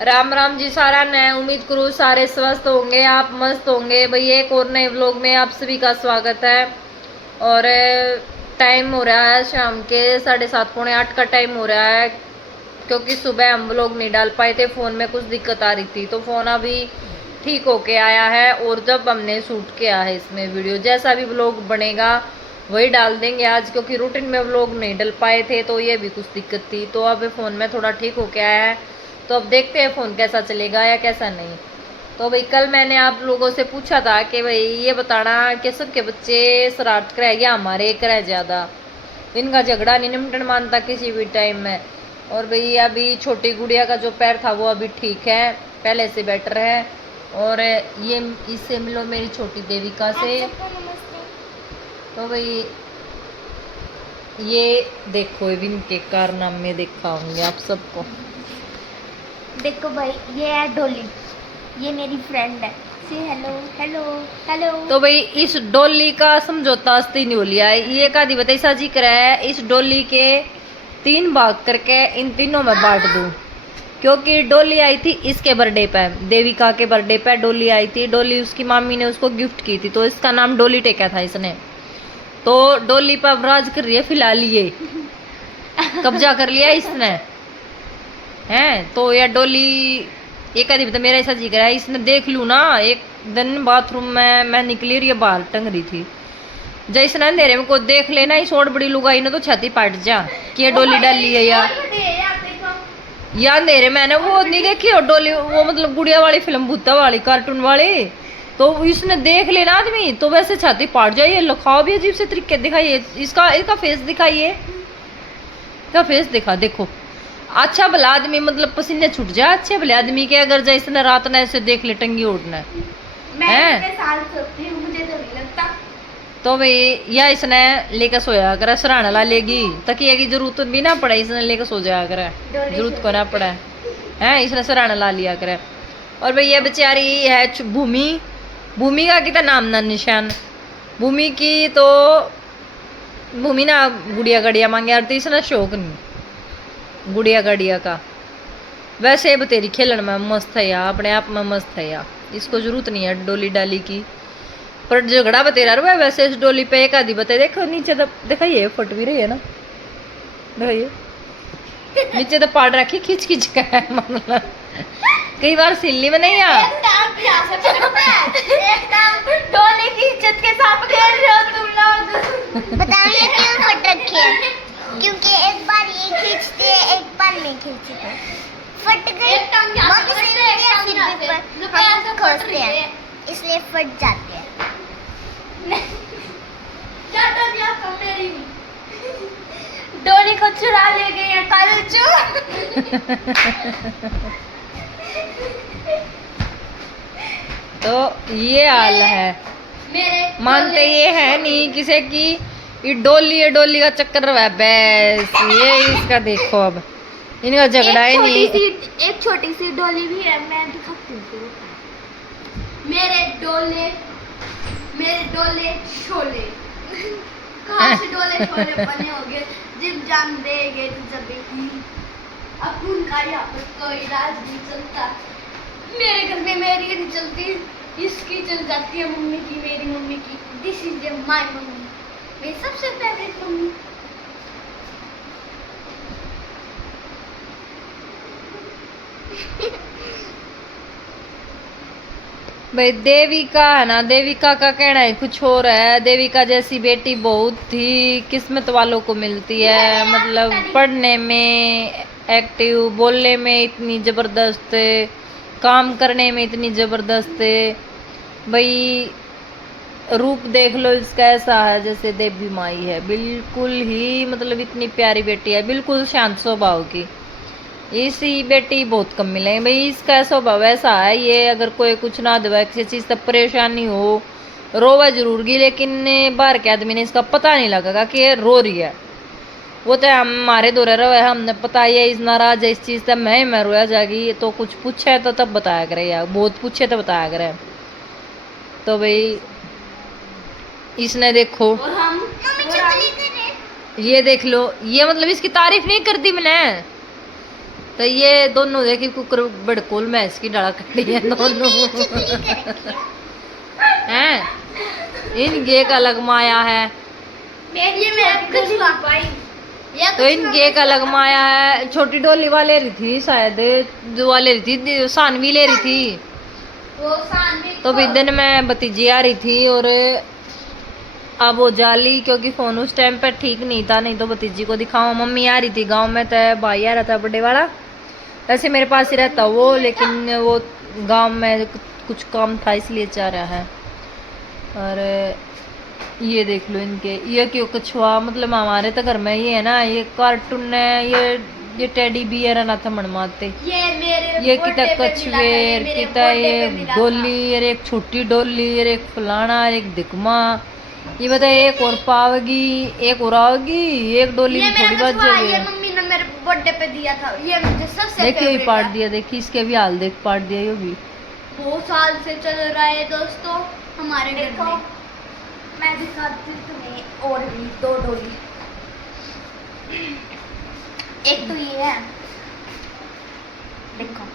राम राम जी सारा। मैं उम्मीद करूँ सारे स्वस्थ होंगे, आप मस्त होंगे। भाई एक और नए व्लॉग में आप सभी का स्वागत है। और टाइम हो रहा है शाम के 7:30 पौने 8 का टाइम हो रहा है, क्योंकि सुबह हम व्लॉग नहीं डाल पाए थे, फ़ोन में कुछ दिक्कत आ रही थी। तो फ़ोन अभी ठीक होके आया है और जब हमने शूट किया है इसमें वीडियो, जैसा भी व्लॉग बनेगा वही डाल देंगे आज, क्योंकि रूटीन में व्लॉग नहीं डल पाए थे तो ये भी कुछ दिक्कत थी। तो अब फ़ोन में थोड़ा ठीक होके आया है, तो अब देखते हैं फ़ोन कैसा चलेगा या कैसा नहीं। तो भाई कल मैंने आप लोगों से पूछा था कि भाई ये बताना कि सबके बच्चे शरारत कराए या हमारे कराए ज़्यादा, इनका झगड़ा नहीं निपटन मानता किसी भी टाइम में। और भाई अभी छोटी गुड़िया का जो पैर था वो अभी ठीक है, पहले से बेटर है। और ये इससे मिलो मेरी छोटी देविका से। तो भाई ये देखो इनके कारनामे देखा होंगे आप सबको। देखो भाई, ये है डोली, ये मेरी फ्रेंड है। से हेलो हेलो हेलो। तो भाई इस डोली का समझौता अस्ती नहीं हो लिया है। ये का दिवत ऐसा जी करा है, इस डोली के 3 भाग करके इन तीनों में बांट दूं, क्योंकि डोली आई थी इसके बर्थडे पे, देविका के बर्थडे पे डोली आई थी। डोली उसकी मामी ने उसको गिफ्ट की थी, तो इसका नाम डोली टेका था इसने। तो डोली पर अब राज कर रही है फिलहाल ये, कब्जा कर लिया इसने हैं। तो यह डोली एक आदमी तो मेरा ऐसा जिक्र है, इसने देख लूँ ना, एक दिन बाथरूम में मैं निकली रही बाहर टंग रही थी, जैसे अंधेरे में को देख लेना इस और बड़ी लुगाई ने तो छाती पाट जा कि ये डोली डाली है या अंधेरे मैंने वो नहीं देखी और डोली, वो मतलब गुड़िया वाली फिल्म भूता वाली कार्टून वाली। तो इसने देख लेना आदमी तो वैसे छाती पाट जाइए। लखाव भी अजीब से तरीके दिखाइए, इसका फेस दिखाइए, इसका फेस दिखा देखो। अच्छा भला आदमी मतलब पसीने छूट जाए अच्छे भले आदमी के, अगर जैसे न रात न ऐसे देख ले टंगी उड़ना है। मुझे तो नहीं लगता। तो भाई या इसने लेकर सोया करे, सराहना ला लेगी तकिए की जरूरत भी ना पड़े, इसने लेकर सो जाया करे, जरूरत को ना पड़े है, इसने सराहना ला लिया करे। और भाई ये बेचारी है भूमि, भूमि का कितना नाम ना निशान। भूमि की तो भूमि ना गुड़िया गड़िया मांगे यार, तो इसने शौक नहीं गुड़िया गड़िया का। वैसे अब तेरी खेलन में मस्त है या अपने आप में मस्त है या, इसको जरूरत नहीं है डोली डाली की। पर झगड़ा बतेरा रहा है वैसे इस डोली पे। एक आधी बते देखो नीचे तो दिखाइए, फट भी रही है ना, दिखाइए नीचे तो पाड़ रखी खींच खींच का है, मतलब कई बार सिल्ली में नहीं आ डोली की इज्जत के साथ खेल रहे हो तुम लोग। बताइए क्यों फट रखी है? क्योंकि एक बार ये खींचते हैं, एक बार नहीं खींचते, फट गई। हम खोजते हैं इसलिए फट जाते हैं। डोली को चुरा ले गए हैं कालू। तो ये हाल है, मानते ये है नहीं किसी की ये डोली का चक्कर है बस। ये इसका देखो अब इनका झगड़ा ही नहीं। एक छोटी सी डोली भी है, मैं दिखाती हूँ। मेरे डोले शोले कहाँ से डोले शोले बने होंगे, जिम जान देंगे तो जब अब उनका यहाँ पर कोई राज नहीं चलता। मेरे घर में मेरी नहीं चलती, इसकी चल जाती है मम्मी की, मेरी मम्मी की। दिस इज माय मम्मी, मेरी सबसे फेवरेट मम्मी। भाई देविका है ना, देविका का कहना है कुछ और है। देविका जैसी बेटी बहुत ही किस्मत वालों को मिलती है, मतलब पढ़ने में एक्टिव, बोलने में इतनी ज़बरदस्त, काम करने में इतनी ज़बरदस्त। भाई रूप देख लो इसका ऐसा है जैसे देवी माई है, बिल्कुल ही मतलब इतनी प्यारी बेटी है, बिल्कुल शांत स्वभाव की। इसी बेटी बहुत कम मिले भाई, इसका स्वभाव ऐसा है, ये अगर कोई कुछ ना दवा किसी चीज़ से परेशानी हो, रोवा जरूर गी, लेकिन बाहर के आदमी ने इसका पता नहीं लगेगा कि ये रो रही है। वो तो हमारे दौरे रहे, हमने पता ये इस नाराज है इस चीज़ से, मैं रोया जागी तो कुछ पूछे तो तब बताया करे यार, बहुत पूछे तो बताया करे। तो भाई इसने देखो और हम ये ये देख लो, ये मतलब इसकी तारीफ नहीं करती मैंने, तो ये दोनों देखी कुकर बड़कोल में इसकी डाला कटी है दोनों हैं। इनके एक अलग माया है, ये मैं कुछ ला पाई। ये तो इनके एक अलग माया है। छोटी डोली वाले रही थी शायद, जो वाले रही थी सानवी ले रही थी। वो सानवी तो भी दिन में भतीजी आ रही थी और अब वो जाली, क्योंकि फोन उस टाइम पर ठीक नहीं था, नहीं तो भतीजी को दिखाऊं। मम्मी आ रही थी गांव में, तो भाई आ रहा था बर्थडे वाला। वैसे मेरे पास ही रहता वो, लेकिन वो गांव में कुछ काम था इसलिए जा रहा है। और ये देख लो इनके, ये क्यों कछुआ, मतलब हमारे तो घर में ये है ना, ये कार्टून है, ये टेडी बियर है ना था मनमाते। ये मेरे ये कितना कछुएर, कितना ये डोली, और एक छोटी डोली, और एक फलाना, और एक दिकमा। ये बता एक और पावगी, एक और आओगी, एक डोली में थोड़ी बात जो ये मम्मी ने मेरे बर्थडे पे दिया था। ये मुझे सबसे देखिए ये पाट दिया, देखिए इसके भी हाल देख, पाट दिया ये भी। 2 साल से चल रहा है दोस्तों हमारे घर में। मैं दिखाती हूँ तुम्हें और भी 2 डोली। एक तो ये है, देखो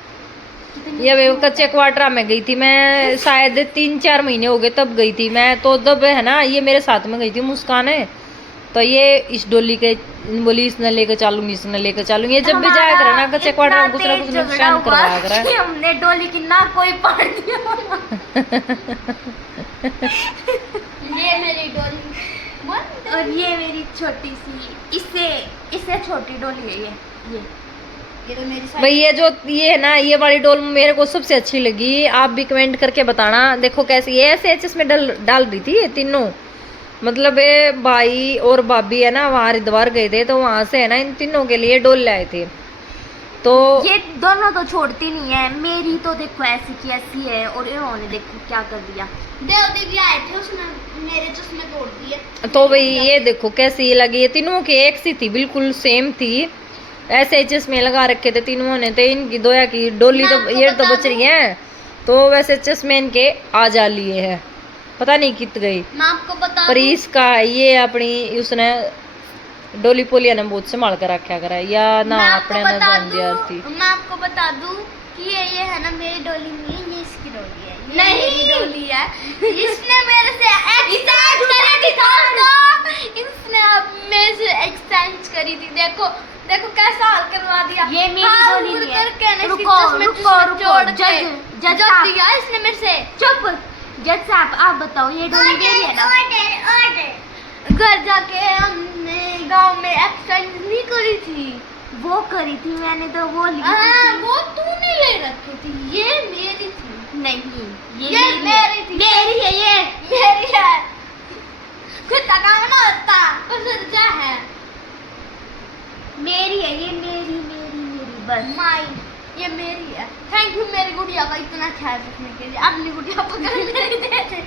ये वे कच्चे क्वार्टर में गई थी मैं, शायद 3-4 महीने हो गए तब गई थी मैं। तो तब है ना ये मेरे साथ में गई थी मुस्कान है, तो ये इस डोली के बोली इसने लेकर चलूंगी, इसने लेकर चलूंगी। ये जब भी जाया करे ना कच्चे क्वार्टर में, कुछ ना कुछ नुकसान करवाया करे। हमने डोली की नाक कोई पाड़ दिया। ये मेरी डोली और ये मेरी छोटी सी, इससे छोटी डोली है ये तो मेरी भाई। ये जो ये है ना, ये वाली डोल मेरे को सबसे अच्छी लगी। आप भी कमेंट करके बताना। देखो कैसे ये ऐसे इसमें डाल रही थी ये तीनों, मतलब ये भाई और भाभी है ना वहाँ हरिद्वार गए थे, तो वहां से है ना इन तीनों के लिए डोल लाए थे। तो ये दोनों तो छोड़ती नहीं है, मेरी तो देखो ऐसी की ऐसी है, और इन्होंने देखो क्या कर दिया। देव देवी आए थे, उसने मेरे चश्मे तोड़ दिए। तो भाई ये देखो कैसी लगी, ये तीनों की एक सी थी, बिल्कुल सेम थी। ऐसे ही चश्मे लगा रखे थे तीनों ने, तो इनकी दोया की डोली तो ये तो बच रही है। तो वैसे चश्मे इनके आ जा लिए है, पता नहीं कित गई। मैं आपको बता पर इसका ये अपनी उसने डोली पोलिया ने बहुत संभाल कर रखा करा, या ना अपने ना जान दिया थी। मैं आपको बता दूं कि ये है ना मेरी डोली नहीं है, ये इसकी डोली है। ये मेरी डोली है। इसने मेरे से एक्सचेंज करी थी दोस्तों, इसने अब मेरे से एक्सचेंज करी थी। देखो देखो कैसा हाल करवा दिया। ये मेरी डोली नहीं है। रुको जज दिया इसने मेरे से। चुप जज साहब, आप बताओ ये डोली मेरी है ना? घर जाके हमने गांव में एक्सचेंज नहीं करी थी, वो करी थी मैंने, तो वो ली थी। वो तूने ले रखी थी, ये मेरी थी। नहीं ये मेरी थी। मेरी है, ये मेरी है। खुद का काम ना होता कुछ जा है। मेरी है ये, मेरी बस माई, ये मेरी है। थैंक यू मेरी गुड़िया का इतना ख्याल रखने के लिए। अपनी गुड़िया पकड़ मेरी दे दे।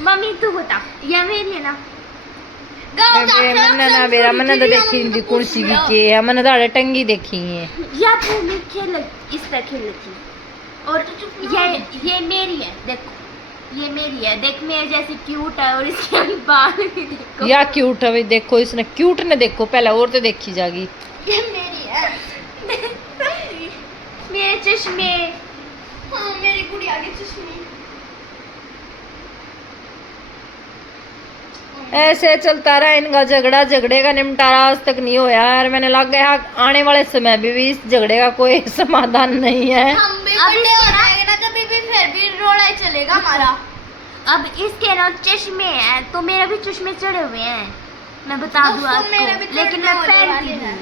मम्मी तू बता, ये मेरी है ना? मैंने तो देखी इनकी कुर्सी भी के है, मैंने तो टंगी देखी है। या तू मैं खेल इस तरह खेल थी। और ये मेरी है, देखो ये मेरी है। देख मेरे जैसी क्यूट है, और इसके बाल भी देखो। या क्यूट है, देखो इसने क्यूट ने देखो पहले और तो देखी जाएगी। ये मेरी है। मेरे चश्मे, हाँ मेरी गुड़िया के चश्मे। ऐसे चलता रहा इनका झगड़ा, झगड़े का निपटारा आज तक नहीं होया यार। मैंने लग गया आने वाले समय भी इस झगड़े का कोई समाधान नहीं है। हम भी बड़े हो जाएंगे ना कभी भी, फिर भी रोड़ा ही चलेगा हमारा। अब इसके ना चश्मे हैं, तो मेरे भी चश्मे चढ़े हुए हैं, मैं बता दूं आपको, लेकिन मैं पहनती हूँ।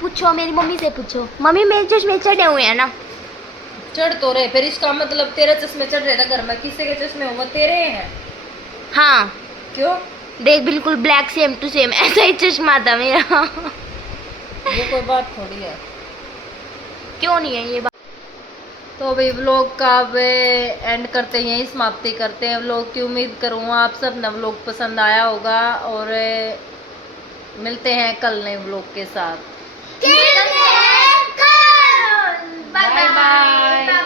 पूछो मेरी मम्मी से, पूछो मम्मी मेरे चश्मे चढ़े हुए हैं ना? चढ़ तो रहे, फिर इसका मतलब तेरे चश्मे चढ़ रहे थे घर में, किसी के चश्मे होंगे तेरे हैं। हाँ क्यों? देख बिल्कुल ब्लैक सेम टू सेम ऐसा ही चश्मा था मेरा। ये कोई बात थोड़ी है। क्यों नहीं है ये बात? तो भाई व्लॉग का अब एंड करते हैं, यही समाप्ति करते हैं व्लॉग की। उम्मीद करूँगा आप सब ने व्लॉग पसंद आया होगा, और मिलते हैं कल नए व्लॉग के साथ। Bye bye.